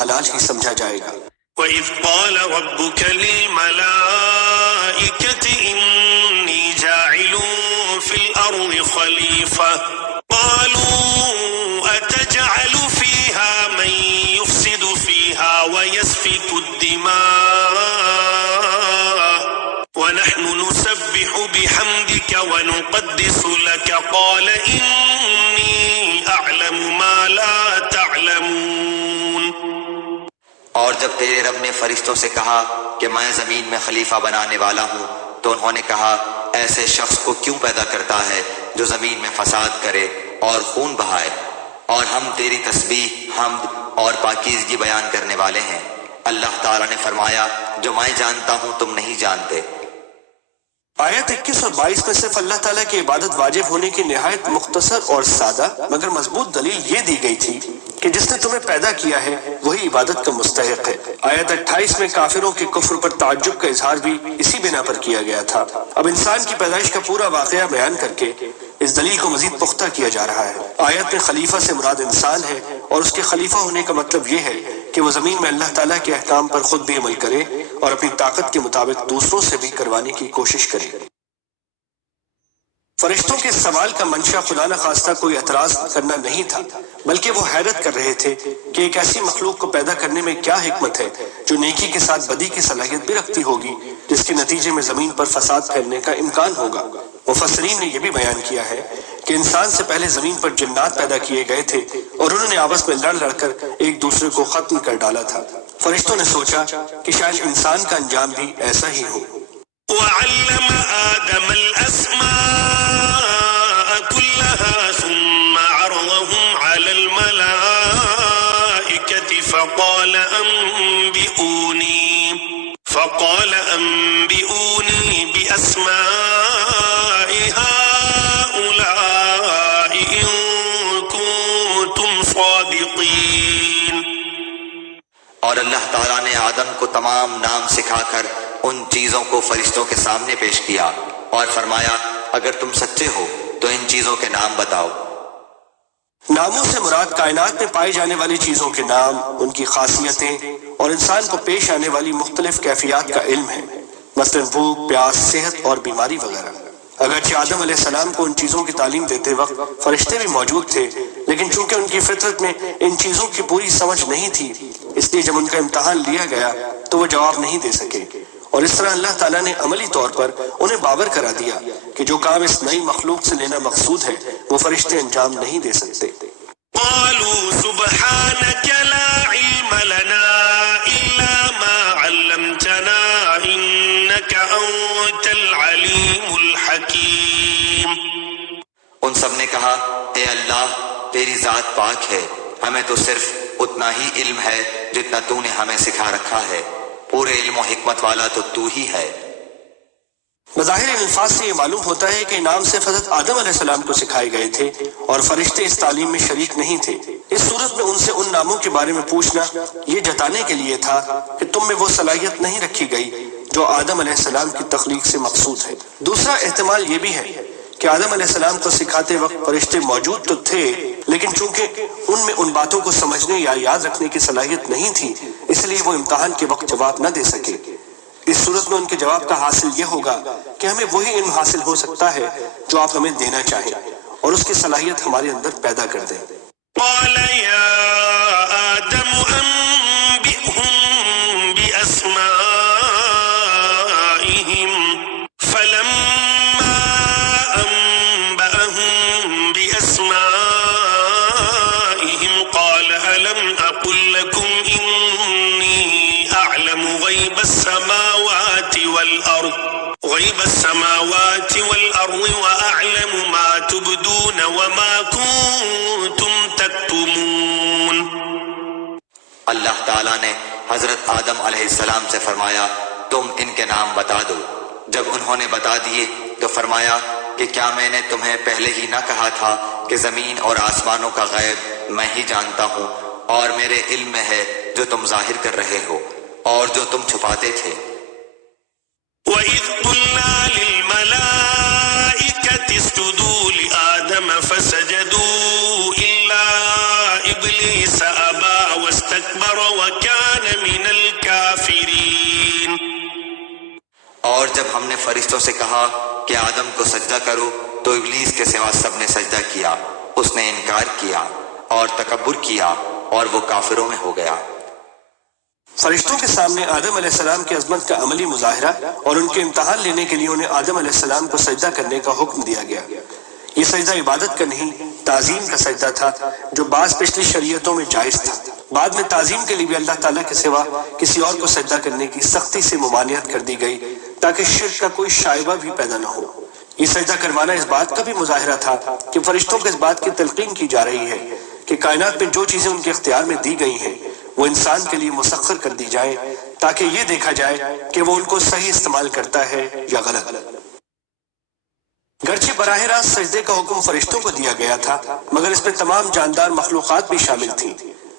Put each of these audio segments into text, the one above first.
حلال ہی سمجھا جائے گا۔ وَإِذْ قَالَ رَبُّكَ لِلْمَلَائِكَةِ إِنِّي جَاعِلٌ فِي الْأَرْضِ خَلِيفَةً قَالُوا أَتَجْعَلُ فِيهَا مَن يُفْسِدُ فِيهَا وَيَسْفِكُ الدِّمَاءَ وَنَحْنُ نُسَبِّحُ بِحَمْدِكَ وَنُقَدِّسُ لَكَ قَالَ إِنِّي أَعْلَمُ مَا لَا تَعْلَمُونَ۔ اور جب تیرے رب نے فرشتوں سے کہا کہ میں زمین میں خلیفہ بنانے والا ہوں تو انہوں نے کہا ایسے شخص کو کیوں پیدا کرتا ہے جو زمین میں فساد کرے اور خون بہائے، اور ہم تیری تسبیح، حمد اور پاکیزگی بیان کرنے والے ہیں۔ اللہ تعالیٰ نے فرمایا جو میں جانتا ہوں تم نہیں جانتے۔ آیت 21 اور 22 میں صرف اللہ تعالیٰ کی عبادت واجب ہونے کی نہایت مختصر اور سادہ مگر مضبوط دلیل یہ دی گئی تھی کہ جس نے تمہیں پیدا کیا ہے وہی عبادت کا مستحق ہے۔ آیت 28 میں کافروں کے کفر پر تعجب کا اظہار بھی اسی بنا پر کیا گیا تھا۔ اب انسان کی پیدائش کا پورا واقعہ بیان کر کے اس دلیل کو مزید پختہ کیا جا رہا ہے۔ آیت میں خلیفہ سے مراد انسان ہے اور اس کے خلیفہ ہونے کا مطلب یہ ہے کہ وہ زمین میں اللہ تعالیٰ کے احکام پر خود بھی عمل کرے اور اپنی طاقت کے مطابق دوسروں سے بھی کروانے کی کوشش کرے۔ فرشتوں کے سوال کا منشا خدا نخواستہ کوئی اعتراض کرنا نہیں تھا، بلکہ وہ حیرت کر رہے تھے کہ ایک ایسی مخلوق کو پیدا کرنے میں کیا حکمت ہے جو نیکی کے ساتھ بدی کی صلاحیت بھی رکھتی ہوگی، جس کے نتیجے میں زمین پر فساد پھیلنے کا امکان ہوگا۔ مفسرین نے یہ بھی بیان کیا ہے کہ انسان سے پہلے زمین پر جنات پیدا کیے گئے تھے اور انہوں نے آپس میں لڑ لڑ کر ایک دوسرے کو ختم کر ڈالا تھا۔ فرشتوں نے سوچا کہ شاید انسان کا انجام بھی ایسا ہی ہو۔ وَعَلَّمَ آدَمَ الْأَسْمَاءَ كُلَّهَا ثُمَّ عَرَضَهُمْ عَلَى الْمَلَائِكَةِ فَقَالَ أَنبِئُونِي بِأَسْمَاءِ هَؤُلَاءِ إِن كُنتُمْ صَادِقِينَ۔ اور اللہ تعالیٰ نے آدم کو تمام نام سکھا کر ان چیزوں کو فرشتوں کے سامنے پیش کیا اور فرمایا اگر تم سچے ہو تو ان چیزوں کے نام بتاؤ۔ ناموں سے مراد کائنات میں پائی جانے والی چیزوں کے نام، ان کی خاصیتیں اور انسان کو پیش آنے والی مختلف کیفیات کا علم ہے، مثلا بھوک، پیاس، صحت اور بیماری وغیرہ۔ اگرچہ آدم علیہ السلام کو ان چیزوں کی تعلیم دیتے وقت فرشتے بھی موجود تھے، لیکن چونکہ ان کی فطرت میں ان چیزوں کی پوری سمجھ نہیں تھی، اس لیے جب ان کا امتحان لیا گیا تو وہ جواب نہیں دے سکے، اور اس طرح اللہ تعالیٰ نے عملی طور پر انہیں باور کرا دیا کہ جو کام اس نئی مخلوق سے لینا مقصود ہے وہ فرشتے انجام نہیں دے سکتے۔ قالوا سبحانك لا علم لنا إلا ما علمتنا إنك أنت العليم الحكيم۔ ان سب نے کہا اے اللہ تیری ذات پاک ہے، ہمیں تو صرف اتنا ہی علم ہے جتنا تو نے ہمیں سکھا رکھا ہے، پورے علم و حکمت والا تو تو ہی ہے۔ بظاہر الفاظ سے یہ معلوم ہوتا ہے کہ نام صرف حضرت آدم علیہ السلام کو سکھائے گئے تھے اور فرشتے اس تعلیم میں شریک نہیں تھے۔ اس صورت میں ان سے ان ناموں کے بارے میں پوچھنا یہ جتانے کے لیے تھا کہ تم میں وہ صلاحیت نہیں رکھی گئی جو آدم علیہ السلام کی تخلیق سے مقصود ہے۔ دوسرا احتمال یہ بھی ہے کہ آدم علیہ السلام کو سکھاتے وقت فرشتے موجود تو تھے، لیکن چونکہ ان میں ان باتوں کو سمجھنے یا یاد رکھنے کی صلاحیت نہیں تھی، اس لیے وہ امتحان کے وقت جواب نہ دے سکے۔ اس صورت میں ان کے جواب کا حاصل یہ ہوگا کہ ہمیں وہی علم حاصل ہو سکتا ہے جو آپ ہمیں دینا چاہیں اور اس کی صلاحیت ہمارے اندر پیدا کر دیں۔ قال يا آدم أنبئهم بأسمائهم فلما أنبأهم بأسمائهم قال ألم أقل لكم إني أعلم غيب السماوات والأرض وأعلم ما تبدون وما كنتم تكتمون۔ اللہ تعالیٰ نے حضرت آدم علیہ السلام سے فرمایا تم ان کے نام بتا دو۔ جب انہوں نے بتا دیے تو فرمایا کہ کیا میں نے تمہیں پہلے ہی نہ کہا تھا کہ زمین اور آسمانوں کا غیب میں ہی جانتا ہوں اور میرے علم میں ہے جو تم ظاہر کر رہے ہو اور جو تم چھپاتے تھے۔ وَإِذْ قُلْنَا لِلْمَلَائِكَةِ اسْجُدُوا لِآدَمَ فَسَجَدُوا إِلَّا إِبْلِيسَ أَبَى وَاسْتَكْبَرَ وكان من الكافرين. اور جب ہم نے فرشتوں سے کہا کہ آدم کو سجدہ کرو تو ابلیس کے سوا سب نے سجدہ کیا. اس نے انکار کیا اور تکبر کیا اور وہ کافروں میں ہو گیا. فرشتوں کے سامنے آدم علیہ السلام کی عظمت کا عملی مظاہرہ اور ان کے امتحان لینے کے لیے انہیں آدم علیہ السلام کو سجدہ کرنے کا حکم دیا گیا. یہ سجدہ عبادت کا نہیں، تعظیم کا سجدہ تھا، جو بعض پچھلی شریعتوں میں جائز تھا. بعد میں تعظیم کے لیے بھی اللہ تعالیٰ کے سوا کسی اور کو سجدہ کرنے کی سختی سے ممانعت کر دی گئی تاکہ شرک کا کوئی شائبہ بھی پیدا نہ ہو. یہ سجدہ کروانا اس بات کا بھی مظاہرہ تھا کہ فرشتوں کو اس بات کی تلقین کی جا رہی ہے کہ کائنات میں جو چیزیں ان کے اختیار میں دی گئی ہیں وہ انسان کے لیے مسخر کر دی جائیں تاکہ یہ دیکھا جائے کہ وہ ان کو صحیح استعمال کرتا ہے یا غلط. گرچہ براہ راست سجدے کا حکم فرشتوں کو دیا گیا تھا مگر اس میں تمام جاندار مخلوقات بھی شامل تھیں،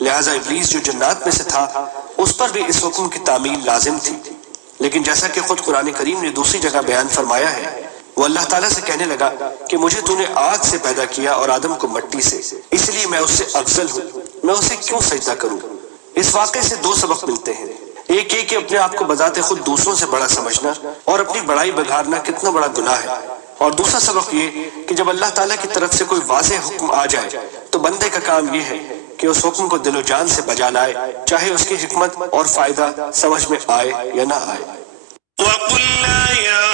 لہٰذا ابلیس جو جنات میں سے تھا اس پر بھی اس حکم کی تعمیل لازم تھی. لیکن جیسا کہ خود قرآن کریم نے دوسری جگہ بیان فرمایا ہے، وہ اللہ تعالیٰ سے کہنے لگا کہ مجھے تو نے آگ سے پیدا کیا اور آدم کو مٹی سے، اس لیے میں اس سے افضل ہوں، میں اسے کیوں سجدہ کروں. اس واقعے سے دو سبق ملتے ہیں. ایک یہ کہ اپنے آپ کو بذات خود دوسروں سے بڑا سمجھنا اور اپنی بڑائی بگھارنا کتنا بڑا گناہ ہے. اور دوسرا سبق یہ کہ جب اللہ تعالیٰ کی طرف سے کوئی واضح حکم آ جائے تو بندے کا کام یہ ہے کہ اس حکم کو دل و جان سے بجا لائے، چاہے اس کی حکمت اور فائدہ سمجھ میں آئے یا نہ آئے. وقلنا يا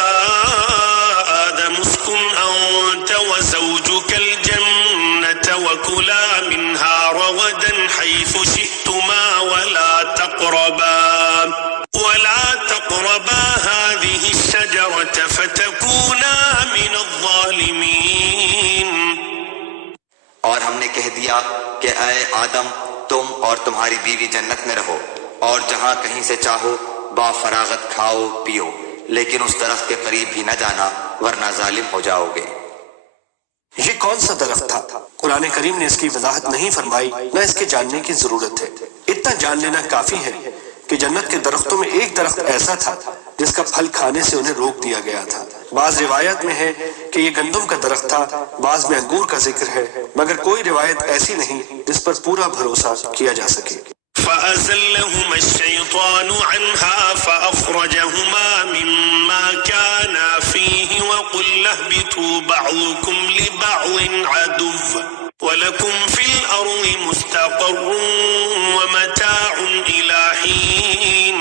آدم اسكن أنت وزوجك الجنة وكلا منها رغدا حيث شئتما ولا تقربا هذه الشجرة فتكونا من الظالمين. اور ہم نے کہہ دیا کہ اے آدم تم اور تمہاری بیوی جنت میں رہو اور جہاں کہیں سے چاہو با فراغت کھاؤ پیو، لیکن اس درخت کے قریب بھی نہ جانا ورنہ ظالم ہو جاؤ گے. یہ کون سا درخت تھا؟ قرآن کریم نے اس کی وضاحت نہیں فرمائی، نہ اس کے جاننے کی ضرورت ہے. اتنا جان لینا کافی ہے کہ جنت کے درختوں میں ایک درخت ایسا تھا جس کا پھل کھانے سے انہیں روک دیا گیا تھا. بعض روایت میں ہے کہ یہ گندم کا درخت تھا، بعض میں انگور کا ذکر ہے، مگر کوئی روایت ایسی نہیں جس پر پورا بھروسہ کیا جا سکے. فأزلهما الشيطان عنها فأخرجهما مما كانا فيه وقلنا اهبطوا بعضكم لبعض عدو ولكم في الأرض مستقر ومتاع إلى حين.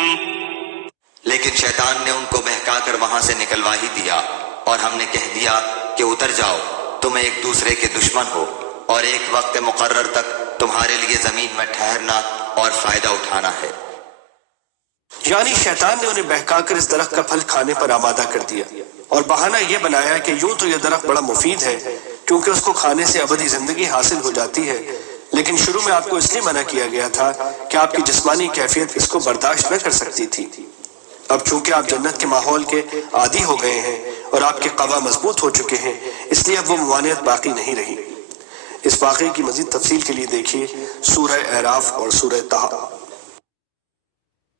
لیکن شیطان نے ان کو بہکا کر وہاں سے نکلوا ہی دیا اور ہم نے کہہ دیا کہ اتر جاؤ، تم ایک دوسرے کے دشمن ہو اور ایک وقت مقرر تک تمہارے لیے زمین میں ٹھہرنا اور فائدہ اٹھانا ہے. یعنی شیطان نے انہیں بہکا کر اس درخت کا پھل کھانے پر آمادہ کر دیا اور بہانہ یہ بنایا کہ یوں تو یہ درخت بڑا مفید ہے کیونکہ اس کو کھانے سے ابدی زندگی حاصل ہو جاتی ہے، لیکن شروع میں آپ کو اس لیے منع کیا گیا تھا کہ آپ کی جسمانی کیفیت اس کو برداشت نہ کر سکتی تھی. اب چونکہ آپ جنت کے ماحول کے عادی ہو گئے ہیں اور آپ کے قوا مضبوط ہو چکے ہیں، اس لیے اب وہ ممانعت باقی نہیں رہی. اس واقعے کی مزید تفصیل کے لیے دیکھیے سورہ اعراف اور سورہ طہ.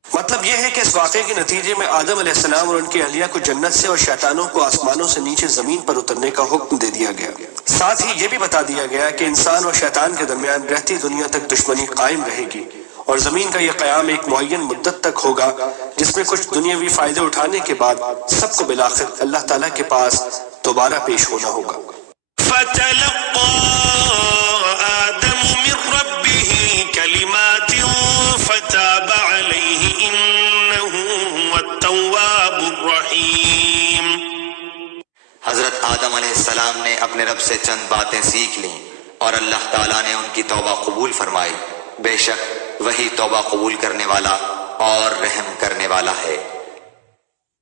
مطلب یہ ہے کہ اس واقعے کے نتیجے میں آدم علیہ السلام اور ان کی اہلیہ کو جنت سے اور شیطانوں کو آسمانوں سے نیچے زمین پر اترنے کا حکم دے دیا گیا. ساتھ ہی یہ بھی بتا دیا گیا کہ انسان اور شیطان کے درمیان رہتی دنیا تک دشمنی قائم رہے گی اور زمین کا یہ قیام ایک معین مدت تک ہوگا جس میں کچھ دنیاوی فائدے اٹھانے کے بعد سب کو بالآخر اللہ تعالیٰ کے پاس دوبارہ پیش ہونا ہوگا. فتلقى آدم من ربه كلمات فتاب عليه إنه هو التواب الرحيم. حضرت آدم علیہ السلام نے اپنے رب سے چند باتیں سیکھ لیں اور اللہ تعالیٰ نے ان کی توبہ قبول فرمائی. بے شک وہی توبہ قبول کرنے والا اور رحم کرنے والا ہے.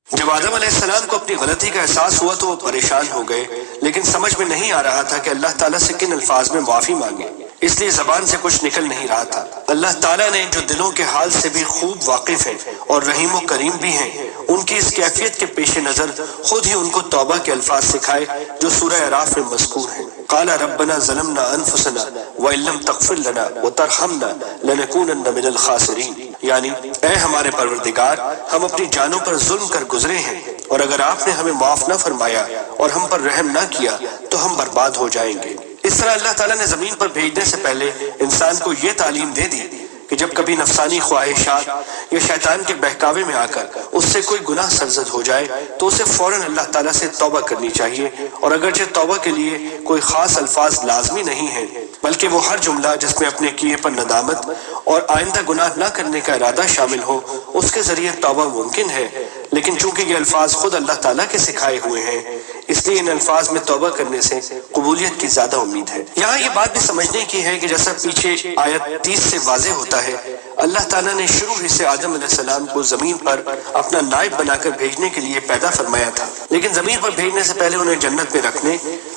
جب آدم علیہ السلام کو اپنی غلطی کا احساس ہوا تو وہ پریشان ہو گئے، لیکن سمجھ میں نہیں آ رہا تھا کہ اللہ تعالیٰ سے کن الفاظ میں معافی مانگے، اس لیے زبان سے کچھ نکل نہیں رہا تھا. اللہ تعالیٰ نے جو دلوں کے حال سے بھی خوب واقف ہے اور رحیم و کریم بھی ہیں، ان کی اس کیفیت کے پیش نظر خود ہی ان کو توبہ کے الفاظ سکھائے جو سورہ اعراف میں مذکور ہیں. قال ربنا ظلمنا انفسنا وان لم تغفر لنا وترحمنا لنكونن من الخاسرین، یعنی اے ہمارے پروردگار، ہم اپنی جانوں پر ظلم کر گزرے ہیں اور اگر آپ نے ہمیں معاف نہ فرمایا اور ہم پر رحم نہ کیا تو ہم برباد ہو جائیں گے. اس طرح اللہ تعالیٰ نے زمین پر بھیجنے سے پہلے انسان کو یہ تعلیم دے دی کہ جب کبھی نفسانی خواہشات یا شیطان کے بہکاوے میں آ کر اس سے کوئی گناہ سرزد ہو جائے تو اسے فوراً اللہ تعالیٰ سے توبہ کرنی چاہیے، اور اگرچہ توبہ کے لیے کوئی خاص الفاظ لازمی نہیں ہیں، بلکہ وہ ہر جملہ جس میں اپنے کیے پر ندامت اور آئندہ گناہ نہ کرنے کا ارادہ شامل ہو اس کے ذریعے توبہ ممکن ہے، لیکن چونکہ یہ الفاظ خود اللہ تعالیٰ کے سکھائے ہوئے ہیں اس لیے ان الفاظ میں توبہ کرنے سے قبولیت کی زیادہ امید ہے۔ یہاں یہ بات بھی سمجھنے کی ہے کہ جیسا پیچھے آیت 30 سے واضح ہوتا ہے، اللہ تعالیٰ نے شروع ہی سے آدم علیہ السلام کو زمین پر اپنا نائب بنا کر بھیجنے کے لیے پیدا فرمایا تھا، لیکن زمین پر بھیجنے سے پہلے انہیں جنت میں رکھنے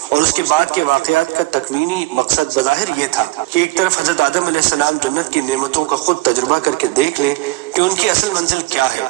اور اس کے بعد کے واقعات کا تکوینی مقصد بظاہر یہ تھا کہ ایک طرف حضرت آدم علیہ السلام جنت کی نعمتوں کا خود تجربہ کر کے دیکھ لیں کہ ان کی اصل منزل کیا ہے،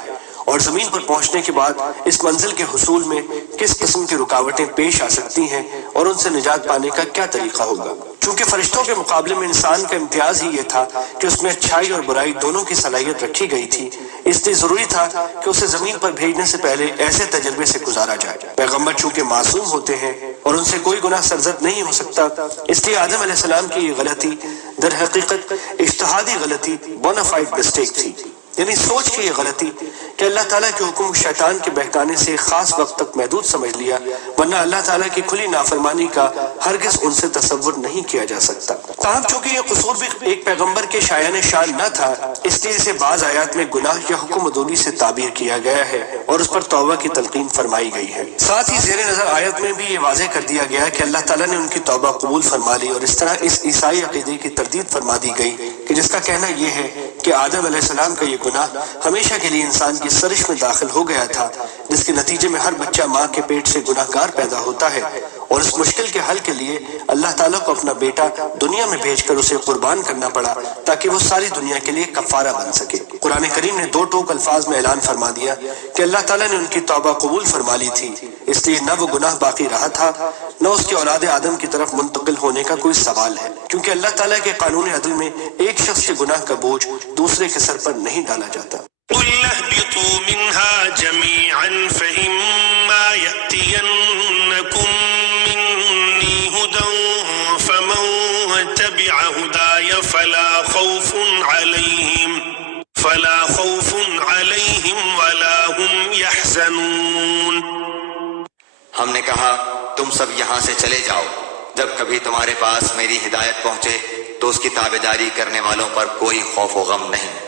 اور زمین پر پہنچنے کے بعد اس منزل کے حصول میں کس قسم کی رکاوٹیں پیش آ سکتی ہیں اور ان سے نجات پانے کا کیا طریقہ ہوگا۔ چونکہ فرشتوں کے مقابلے میں انسان کا امتیاز ہی یہ تھا کہ اس میں اچھائی اور برائی دونوں کی صلاحیت رکھی گئی تھی، اس لیے ضروری تھا کہ اسے زمین پر بھیجنے سے پہلے ایسے تجربے سے گزارا جائے۔ پیغمبر چونکہ معصوم ہوتے ہیں اور ان سے کوئی گناہ سرزد نہیں ہو سکتا، اس لیے آدم علیہ السلام کی یہ غلطی در حقیقت اجتہادی غلطی، بونافائڈ مسٹیک تھی، یعنی سوچ کی یہ غلطی کہ اللہ تعالیٰ کے حکم شیطان کے بہکانے سے خاص وقت تک محدود سمجھ لیا، ورنہ اللہ تعالیٰ کی کھلی نافرمانی کا ہرگز ان سے تصور نہیں کیا جا سکتا۔ تاہم چونکہ یہ قصور بھی ایک پیغمبر کے شایان شان نہ تھا، اس لیے اسے بعض آیات میں گناہ یا حکم عدولی سے تعبیر کیا گیا ہے اور اس پر توبہ کی تلقین فرمائی گئی ہے۔ ساتھ ہی زیر نظر آیت میں بھی یہ واضح کر دیا گیا کہ اللہ تعالیٰ نے ان کی توبہ قبول فرما لی، اور اس طرح اس عیسائی عقیدے کی تردید فرما دی گئی کہ جس کا کہنا یہ ہے کہ آدم علیہ السلام کا یہ گناہ ہمیشہ کے لیے انسان کی سرش میں داخل ہو گیا تھا، جس کے نتیجے میں ہر بچہ ماں کے پیٹ سے گناہ گار پیدا ہوتا ہے، اور اس مشکل کے حل کے لیے اللہ تعالیٰ کو اپنا بیٹا دنیا میں بھیج کر اسے قربان کرنا پڑا تاکہ وہ ساری دنیا کے لیے کفارہ بن سکے۔ قرآن کریم نے دو ٹوک الفاظ میں اعلان فرما دیا کہ اللہ تعالیٰ نے ان کی توبہ قبول فرما لی تھی، اس لیے نہ وہ گناہ باقی رہا تھا نہ اس کے اولاد آدم کی طرف منتقل ہونے کا کوئی سوال ہے، کیونکہ اللہ تعالیٰ کے قانون عدل میں ایک شخص کے گناہ کا بوجھ دوسرے کے سر پر نہیں ڈالا جاتا۔ قل اهبطوا منها جميعا فإما يأتينكم مني هدى فمن تبع هداي فلا خوف عليهم ولا هم يحزنون۔ ہم نے کہا تم سب یہاں سے چلے جاؤ، جب کبھی تمہارے پاس میری ہدایت پہنچے تو اس کی تابعداری کرنے والوں پر کوئی خوف و غم نہیں۔